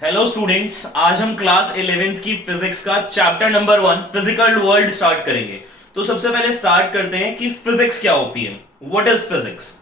Hello students, आज हम class 11th की फिजिक्स का chapter number 1 physical world start करेंगे। तो सबसे पहले स्टार्ट करते हैं कि फिजिक्स क्या होती है। What is physics?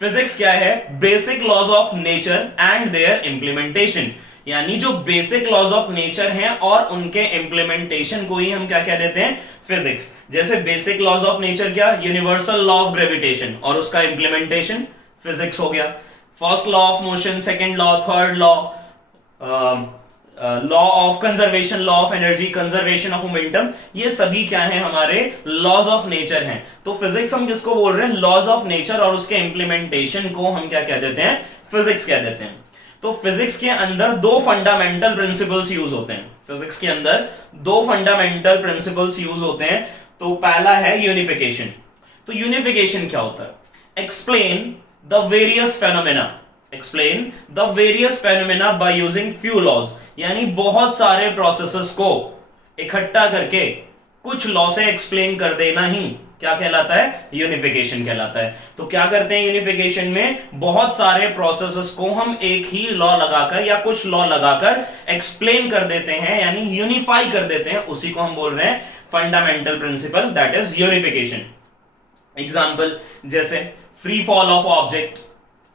फिजिक्स क्या है? Basic laws of nature and their implementation, यानी जो बेसिक लॉज ऑफ नेचर हैं और उनके इंप्लीमेंटेशन को ही हम क्या कह देते हैं? फिजिक्स। जैसे बेसिक लॉज ऑफ नेचर क्या? यूनिवर्सल लॉ ऑफ ग्रेविटेशन, और उसका इंप्लीमेंटेशन फिजिक्स हो गया। First law of motion, second law, third law, law of conservation, law of energy, conservation of momentum, ये सभी क्या है? हमारे लॉज ऑफ नेचर हैं। तो फिजिक्स हम किसको बोल रहे हैं? लॉज ऑफ नेचर, और उसके इंप्लीमेंटेशन को हम क्या कह देते हैं? फिजिक्स कह देते हैं। तो फिजिक्स के अंदर दो फंडामेंटल प्रिंसिपल्स यूज होते हैं। फिजिक्स के अंदर दो फंडामेंटल प्रिंसिपल्स यूज होते हैं। तो पहला है यूनिफिकेशन। तो यूनिफिकेशन क्या होता है? Explain the various phenomena, explain the various phenomena by using few laws, यानी बहुत सारे प्रोसेसेस को इकट्ठा करके कुछ लॉ से एक्सप्लेन कर देना ही क्या कहलाता है? यूनिफिकेशन कहलाता है। तो क्या करते हैं यूनिफिकेशन में? बहुत सारे प्रोसेसेस को हम एक ही लॉ लगाकर या कुछ लॉ लगाकर एक्सप्लेन कर देते हैं, यानी यूनिफाई कर देते हैं। उसी को हम बोल रहे हैं fundamental principle, that is unification. Example जैसे free fall of object,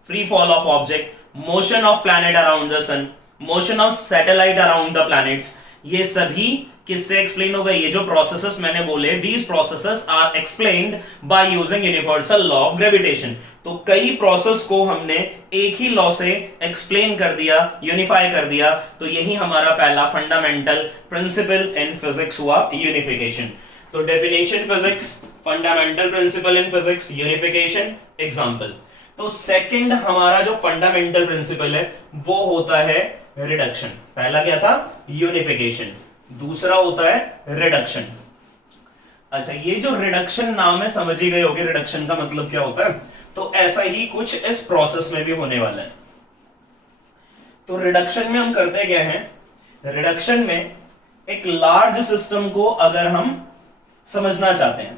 free fall of object, motion of planet around the sun, motion of satellite around the planets, ये सभी किससे एक्सप्लेन हो गए? ये जो प्रोसेसेस मैंने बोले, these processes are explained by using universal law of gravitation। तो कई प्रोसेस को हमने एक ही लॉ से एक्सप्लेन कर दिया, यूनिफाई कर दिया। तो यही हमारा पहला फंडामेंटल प्रिंसिपल इन फिजिक्स हुआ, यूनिफिकेशन। तो definition physics, fundamental principle in physics, unification, example. तो सेकंड हमारा जो फंडामेंटल प्रिंसिपल है वो होता है रिडक्शन। पहला क्या था? यूनिफिकेशन। दूसरा होता है रिडक्शन। अच्छा, ये जो रिडक्शन नाम है समझ ही गए होगे रिडक्शन का मतलब क्या होता है। तो ऐसा ही कुछ इस प्रोसेस में भी होने वाला है। तो रिडक्शन में हम करते क्या है? रिडक्शन में एक लार्ज सिस्टम को अगर हम समझना चाहते हैं,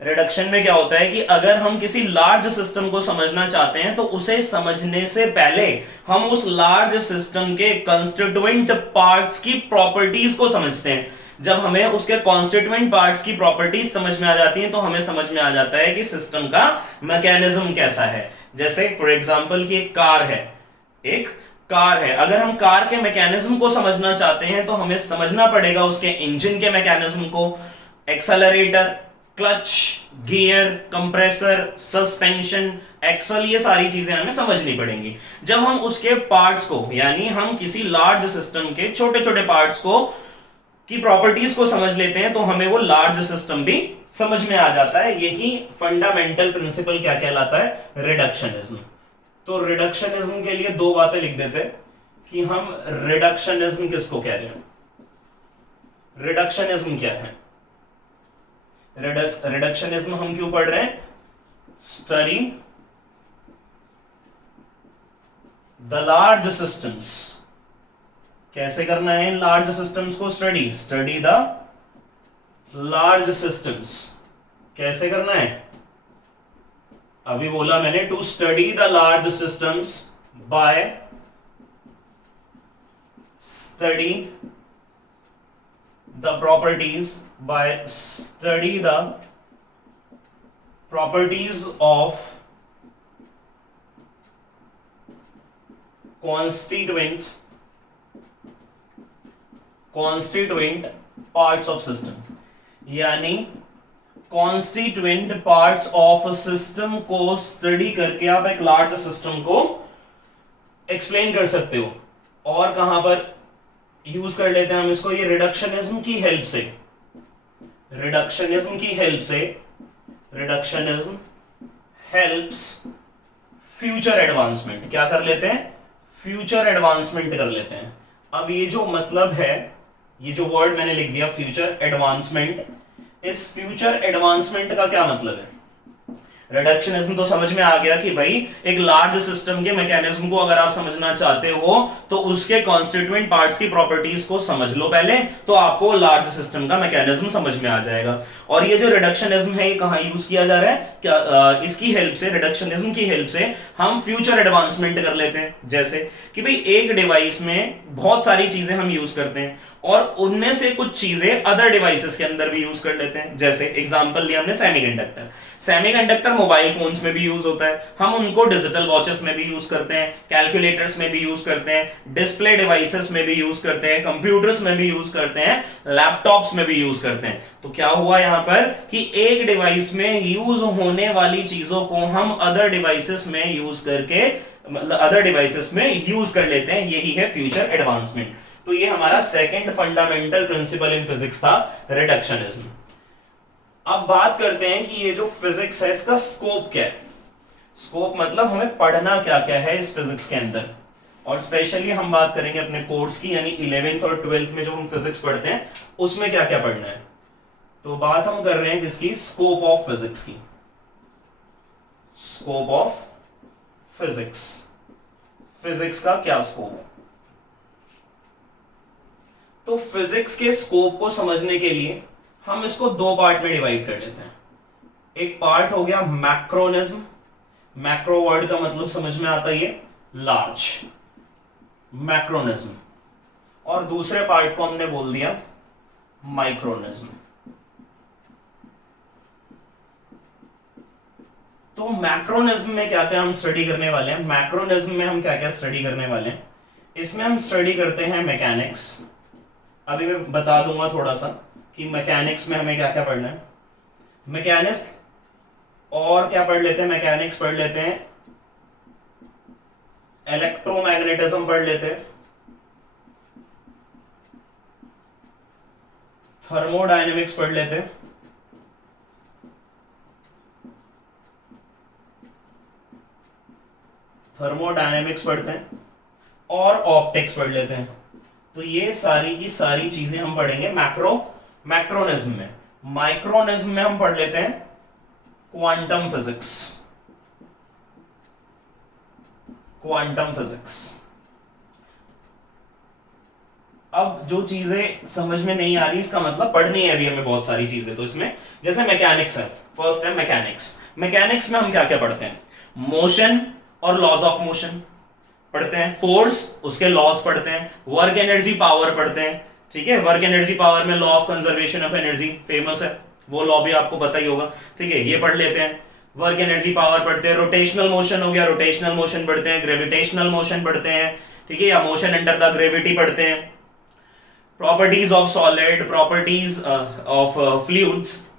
रिडक्शन में क्या होता है कि अगर हम किसी लार्ज सिस्टम को समझना चाहते हैं तो उसे समझने से पहले हम उस लार्ज सिस्टम के कंस्टिट्यूएंट पार्ट्स की प्रॉपर्टीज को समझते हैं। जब हमें उसके कॉन्स्टिट्यूएंट पार्ट्स की प्रॉपर्टीज समझ में आ जाती हैं तो हमें समझ में आ जाता है कि सिस्टम का मैकेनिज्म कैसा है। जैसे फॉर एग्जांपल कि एक कार है, अगर हम कार के मैकेनिज्म को समझना चाहते हैं तो हमें समझना पड़ेगा उसके इंजन के मैकेनिज्म को, accelerator, clutch, gear, compressor, suspension, axle, ये सारी चीजें हमें समझनी पड़ेंगी। जब हम उसके पार्ट्स को, यानी हम किसी लार्ज सिस्टम के छोटे छोटे पार्ट्स को की प्रॉपर्टीज को समझ लेते हैं तो हमें वो लार्ज सिस्टम भी समझ में आ जाता है। यही फंडामेंटल प्रिंसिपल क्या कहलाता है? रिडक्शनिज्म। तो रिडक्शनिज्म के लिए दो बातें लिख देते हैं कि हम रिडक्शनिज्म किसको कह रहे हैं, रिडक्शनिज्म क्या है। रिडक्शनिज्म हम क्यों पढ़ रहे हैं? Study the large systems. कैसे करना है इन लार्ज सिस्टम्स को study? Study the large systems. कैसे करना है? अभी बोला मैंने, to study the large systems by study the properties, by study the properties of constituent parts of system, यानी constituent parts of a system को स्टडी करके आप एक लार्ज सिस्टम को एक्सप्लेन कर सकते हो। और कहां पर यूज कर लेते हैं हम इसको? ये रिडक्शनिज्म की हेल्प से, रिडक्शनिज्म हेल्प्स फ्यूचर एडवांसमेंट। क्या कर लेते हैं? फ्यूचर एडवांसमेंट कर लेते हैं। अब ये जो मतलब है, ये जो वर्ड मैंने लिख दिया फ्यूचर एडवांसमेंट, इस फ्यूचर एडवांसमेंट का क्या मतलब है? रिडक्शनिज्म तो समझ में आ गया कि भाई एक लार्ज सिस्टम के मैकेनिज्म को अगर आप समझना चाहते हो तो उसके कॉन्स्टिट्यूएंट पार्ट्स की प्रॉपर्टीज को समझ लो पहले, तो आपको लार्ज सिस्टम का मैकेनिज्म समझ में आ जाएगा। और ये जो रिडक्शनिज्म है ये कहां यूज किया जा रहा है, क्या इसकी हेल्प से, रिडक्शनिज्म की हेल्प से हम फ्यूचर एडवांसमेंट कर लेते हैं। जैसे कि भाई एक डिवाइस में बहुत सारी चीजें हम यूज करते हैं और उनमें से कुछ चीजें अदर डिवाइसेस के अंदर भी यूज कर लेते हैं। जैसे एग्जांपल लिया हमने सेमीकंडक्टर। सेमीकंडक्टर मोबाइल फोन्स में भी यूज होता है, हम उनको डिजिटल वॉचेस में भी यूज करते हैं, कैलकुलेटर्स में भी यूज करते हैं, डिस्प्ले डिवाइसेस में भी यूज करते हैं, कंप्यूटर्स में भी यूज करते हैं, लैपटॉप्स में भी यूज करते हैं। तो क्या हुआ यहां पर कि एक डिवाइस में यूज होने वाली चीजों को हम अदर डिवाइसेस में यूज करके, मतलब अदर डिवाइसेस में यूज कर लेते हैं। यही है फ्यूचर एडवांसमेंट। तो ये हमारा second fundamental principle in physics था, रिडक्शनिज्म। अब बात करते हैं कि ये जो फिजिक्स है इसका स्कोप क्या है। स्कोप मतलब हमें पढ़ना क्या क्या है इस फिजिक्स के अंदर, और स्पेशली हम बात करेंगे अपने कोर्स की, यानी 11th और 12th में जो हम फिजिक्स पढ़ते हैं उसमें क्या क्या पढ़ना है। तो बात हम कर रहे हैं किसकी, स्कोप ऑफ फिजिक्स की। स्कोप ऑफ फिजिक्स, फिजिक्स का क्या स्कोप है। तो फिजिक्स के स्कोप को समझने के लिए हम इसको दो पार्ट में डिवाइड कर लेते हैं। एक पार्ट हो गया मैक्रोनिज्म, मैक्रो वर्ड का मतलब समझ में आता है लार्ज, मैक्रोनिज्म। और दूसरे पार्ट को हमने बोल दिया माइक्रोनिज्म। तो मैक्रोनिज्म में क्या क्या हम स्टडी करने वाले हैं, मैक्रोनिज्म में हम क्या क्या स्टडी करने वाले हैं, इसमें हम स्टडी करते हैं मैकेनिक्स। अभी मैं बता दूंगा थोड़ा सा कि मैकेनिक्स में हमें क्या क्या पढ़ना है। मैकेनिक्स और क्या पढ़ लेते हैं, मैकेनिक्स पढ़ लेते हैं, इलेक्ट्रोमैग्नेटिज्म पढ़ लेते हैं, थर्मोडायनेमिक्स पढ़ लेते हैं, थर्मोडायनेमिक्स पढ़ते हैं और ऑप्टिक्स पढ़ लेते हैं। तो ये सारी की सारी चीजें हम पढ़ेंगे मैक्रोनिज्म में। माइक्रोनिज्म में हम पढ़ लेते हैं क्वांटम फिजिक्स, क्वांटम फिजिक्स। अब जो चीजें समझ में नहीं आ रही इसका मतलब पढ़नी है अभी हमें बहुत सारी चीजें। तो इसमें जैसे मैकेनिक्स है, फर्स्ट है मैकेनिक्स। मैकेनिक्स में हम क्या क्या पढ़ते हैं, मोशन और लॉज ऑफ मोशन पढ़ते हैं, फोर्स उसके लॉस पढ़ते हैं, वर्क एनर्जी पावर पढ़ते हैं। ठीक है, वर्क एनर्जी पावर में law of conservation of energy famous है, वो लॉ भी आपको पता ही होगा। ठीक है, ये पढ़ लेते हैं, वर्क एनर्जी पावर पढ़ते हैं। रोटेशनल मोशन हो गया, रोटेशनल मोशन पढ़ते हैं, ग्रेविटेशनल मोशन पढ़ते हैं। ठीक है, या मोशन अंडर द ग्रेविटी पढ़ते हैं, properties of solid, properties of fluids,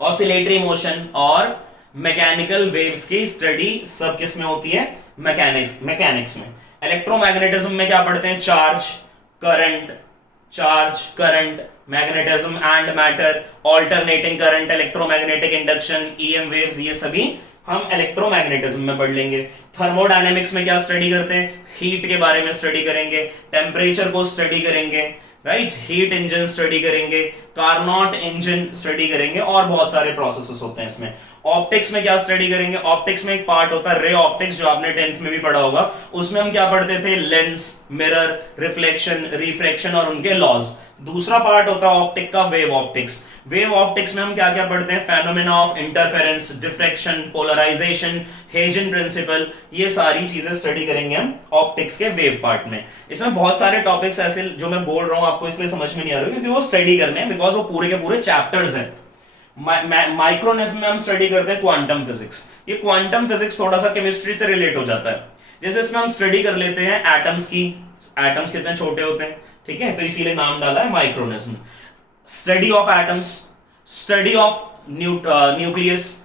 oscillatory motion और मैकेनिकल वेव्स की स्टडी सब किस में होती है, मैकेनिक्स में। इलेक्ट्रोमैग्नेटिज्म में क्या पढ़ते हैं, charge current, magnetism and matter, alternating current, electromagnetic induction, EM waves, ये सभी हम इलेक्ट्रोमैग्नेटिज्म में पढ़ लेंगे। थर्मोडायनेमिक्स में क्या स्टडी करते हैं, हीट के बारे में स्टडी करेंगे, टेम्परेचर को स्टडी करेंगे, राइट, हीट इंजन स्टडी करेंगे, कार्नोट इंजन स्टडी करेंगे, और बहुत सारे प्रोसेसेस होते हैं इसमें। ऑप्टिक्स में क्या स्टडी करेंगे, ऑप्टिक्स में एक पार्ट होता है रे ऑप्टिक्स, जो आपने 10th में भी पढ़ा होगा। उसमें हम क्या पढ़ते थे, लेंस, मिरर, रिफ्लेक्शन, रिफ्रैक्शन और उनके लॉज। दूसरा पार्ट होता है ऑप्टिक का वेव ऑप्टिक्स। वेव ऑप्टिक्स में हम क्या क्या पढ़ते हैं, phenomena of interference, diffraction, polarisation, Huygens principle, ये सारी चीजें स्टडी करेंगे हम ऑप्टिक्स के वेव पार्ट में। इसमें बहुत सारे टॉपिक्स ऐसे जो मैं बोल रहा हूं आपको इसलिए समझ में नहीं आ रहा क्योंकि वो स्टडी करने हैं, बिकॉज वो पूरे के पूरे चैप्टर्स हैं। माइक्रोनिज्म में हम स्टडी करते हैं क्वांटम फिजिक्स। ये क्वांटम फिजिक्स थोड़ा सा केमिस्ट्री से रिलेट हो जाता है। जैसे इसमें हम स्टडी कर लेते हैं एटम्स की, एटम्स कितने छोटे होते हैं, ठीक है, तो इसीलिए नाम डाला है माइक्रोनिज्म। Study of atoms, study of nucleus,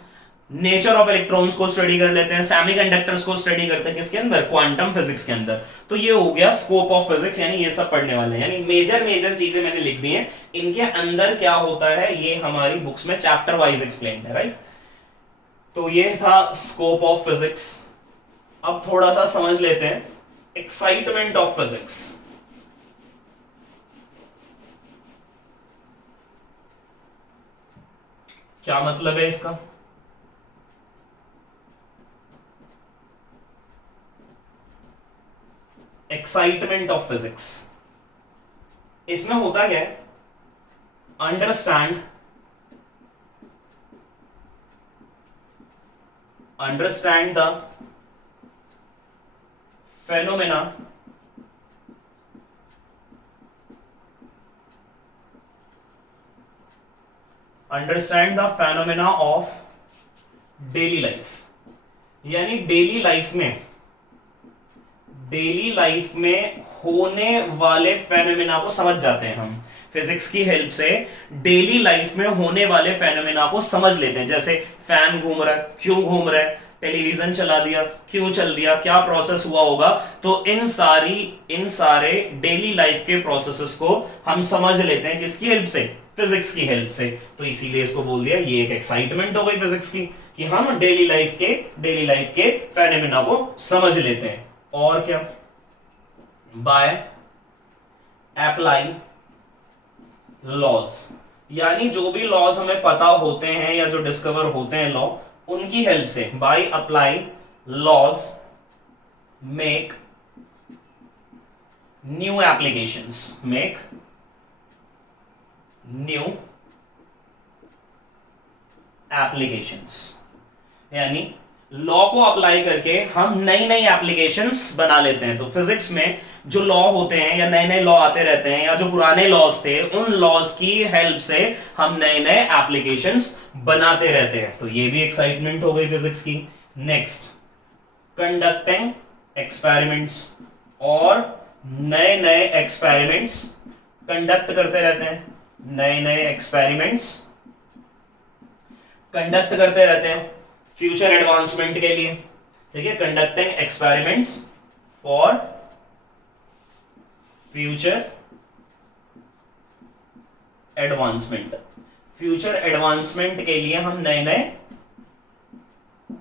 nature of electrons को स्टडी कर लेते हैं, सेमीकंडक्टर्स को स्टडी करते हैं किसके अंदर, क्वांटम फिजिक्स के अंदर। तो ये हो गया स्कोप ऑफ फिजिक्स, यानी ये सब पढ़ने वाले हैं, यानी मेजर चीजें मैंने लिख दी हैं। इनके अंदर क्या होता है ये हमारी बुक्स में चैप्टर वाइज एक्सप्लेन है, राइट। तो ये था स्कोप ऑफ फिजिक्स। अब थोड़ा सा समझ लेते हैं एक्साइटमेंट ऑफ फिजिक्स। क्या मतलब है इसका, एक्साइटमेंट ऑफ फिजिक्स। इसमें होता क्या है, understand the phenomena of daily life. यानी डेली लाइफ में होने वाले फेनोमेना को समझ जाते हैं हम। फिजिक्स की हेल्प से डेली लाइफ में होने वाले फेनोमेना को समझ लेते हैं। जैसे फैन घूम रहा है, क्यों घूम रहा है, टेलीविजन चला दिया, क्यों चल दिया, क्या प्रोसेस हुआ होगा। तो इन सारे डेली लाइफ के प्रोसेसेस को हम समझ लेते हैं किसकी हेल्प से, फिजिक्स की हेल्प से। तो इसीलिए इसको बोल दिया ये एक एक्साइटमेंट हो गई फिजिक्स की, कि हम डेली लाइफ के फेनोमेना को समझ लेते हैं। और क्या, बाय अप्लाइंग लॉज, यानी जो भी लॉज हमें पता होते हैं या जो डिस्कवर होते हैं लॉ, उनकी हेल्प से, by applying laws make new applications, यानी लॉ को अप्लाई करके हम नई नई एप्लीकेशंस बना लेते हैं। तो फिजिक्स में जो लॉ होते हैं या नए नए लॉ आते रहते हैं, या जो पुराने लॉज थे, उन लॉज की हेल्प से हम नए नए एप्लीकेशंस बनाते रहते हैं। तो ये भी एक्साइटमेंट हो गई फिजिक्स की। नेक्स्ट, कंडक्टिंग एक्सपेरिमेंट्स, और नए नए एक्सपेरिमेंट्स कंडक्ट करते रहते हैं, नए नए एक्सपेरिमेंट्स कंडक्ट करते रहते हैं फ्यूचर एडवांसमेंट के लिए। ठीक है, conducting experiments for future advancement. Future advancement के लिए हम नए नए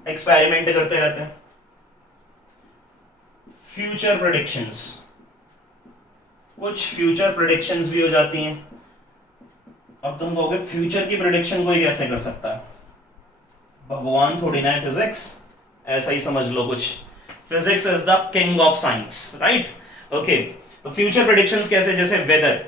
एक्सपेरिमेंट करते रहते हैं। फ्यूचर प्रेडिक्शंस, कुछ फ्यूचर प्रेडिक्शंस भी हो जाती हैं। अब तुम कहोगे फ्यूचर की प्रेडिक्शन कोई कैसे कर सकता है, भगवान थोड़ी ना है फिजिक्स, ऐसा ही समझ लो कुछ। Physics is the king of science, right. Okay, तो फ्यूचर प्रेडिक्शंस कैसे, जैसे वेदर,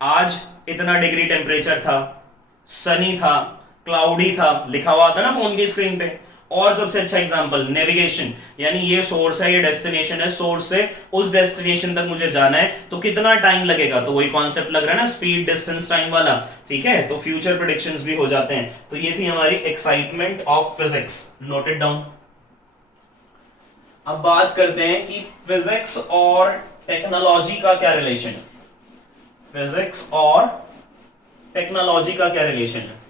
आज इतना डिग्री टेम्परेचर था, सनी था, क्लाउडी था, लिखा हुआ था ना फोन की स्क्रीन पे। और सबसे अच्छा एग्जांपल, नेविगेशन, यानी ये सोर्स है, ये डेस्टिनेशन है, सोर्स से उस डेस्टिनेशन तक मुझे जाना है, तो कितना टाइम लगेगा। तो वही कॉन्सेप्ट लग रहा है ना, स्पीड डिस्टेंस टाइम वाला। ठीक है, तो फ्यूचर प्रेडिक्शंस भी हो जाते हैं। तो ये थी हमारी excitement of physics, noted down. अब बात करते हैं कि फिजिक्स और टेक्नोलॉजी का क्या रिलेशन है। फिजिक्स और टेक्नोलॉजी का क्या रिलेशन है,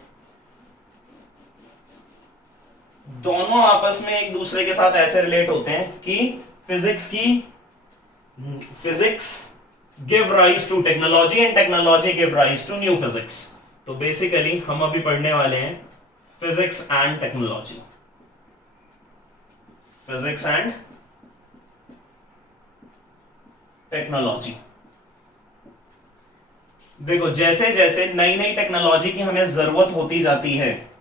दोनों आपस में एक दूसरे के साथ ऐसे रिलेट होते हैं कि physics give rise to technology and technology give rise to new physics. तो बेसिकली हम अभी पढ़ने वाले हैं physics and technology, physics and technology. देखो, जैसे जैसे नई नई टेक्नोलॉजी की हमें जरूरत होती जाती है,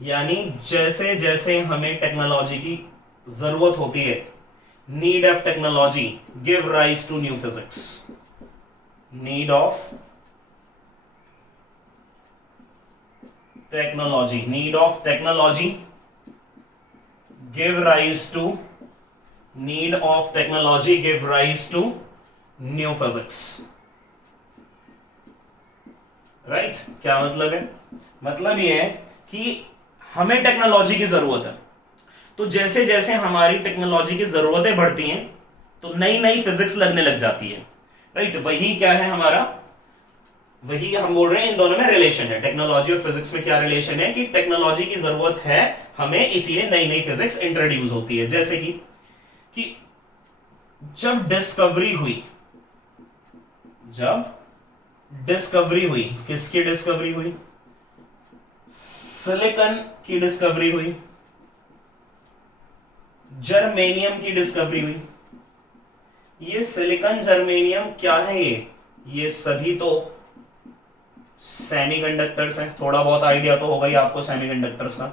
यानी जैसे जैसे हमें टेक्नोलॉजी की जरूरत होती है, need of technology give rise to new physics, need of technology give rise to new physics, right. क्या मतलब है, मतलब ये है कि हमें टेक्नोलॉजी की जरूरत है, तो जैसे जैसे हमारी टेक्नोलॉजी की जरूरतें बढ़ती हैं तो नई नई फिजिक्स लगने लग जाती है, राइट। वही क्या है हमारा, वही हम बोल रहे हैं इन दोनों में रिलेशन है। टेक्नोलॉजी और फिजिक्स में क्या रिलेशन है कि टेक्नोलॉजी की जरूरत है हमें, इसीलिए नई नई फिजिक्स इंट्रोड्यूस होती है। जैसे कि जब डिस्कवरी हुई, किसकी डिस्कवरी हुई, सिलिकॉन की डिस्कवरी हुई, जर्मेनियम की डिस्कवरी हुई। ये सिलिकॉन जर्मेनियम क्या है, ये सभी तो सेमीकंडक्टर्स हैं। थोड़ा बहुत आइडिया तो होगा ही आपको सेमीकंडक्टर्स का।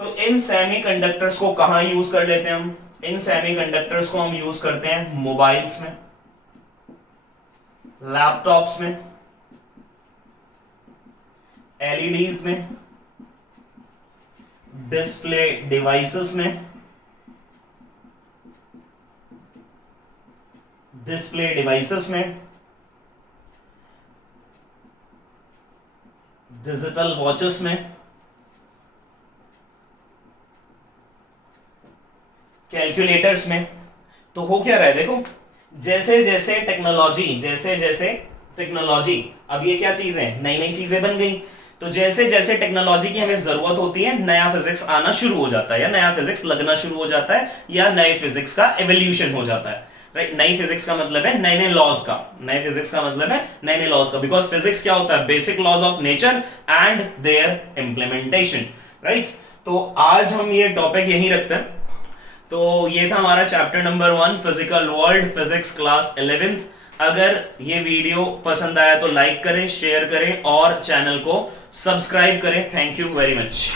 तो इन सेमीकंडक्टर्स को कहां यूज कर लेते हैं हम, इन सेमीकंडक्टर्स को हम यूज करते हैं मोबाइल्स में, लैपटॉप्स में, एलईडीज में, डिस्प्ले डिवाइसेस में, डिजिटल वॉचेस में, कैलकुलेटर्स में। तो हो क्या रहा है देखो, जैसे जैसे टेक्नोलॉजी, अब ये क्या चीज है, नई नई चीजें बन गई। तो जैसे जैसे टेक्नोलॉजी की हमें जरूरत होती है, नया फिजिक्स आना शुरू हो जाता है, या नया फिजिक्स लगना शुरू हो जाता है, या नए फिजिक्स का एवोल्यूशन हो जाता है। राइट, नई फिजिक्स का मतलब है नए नए लॉज का, नए फिजिक्स का मतलब है नए नए लॉज का, बिकॉज फिजिक्स क्या होता है, basic laws of nature and their implementation. Right, तो आज हम ये टॉपिक यहीं रखते हैं। तो ये था हमारा chapter number 1, physical world, physics class 11th। अगर ये वीडियो पसंद आया तो लाइक करें, शेयर करें और चैनल को सब्सक्राइब करें। Thank you very much.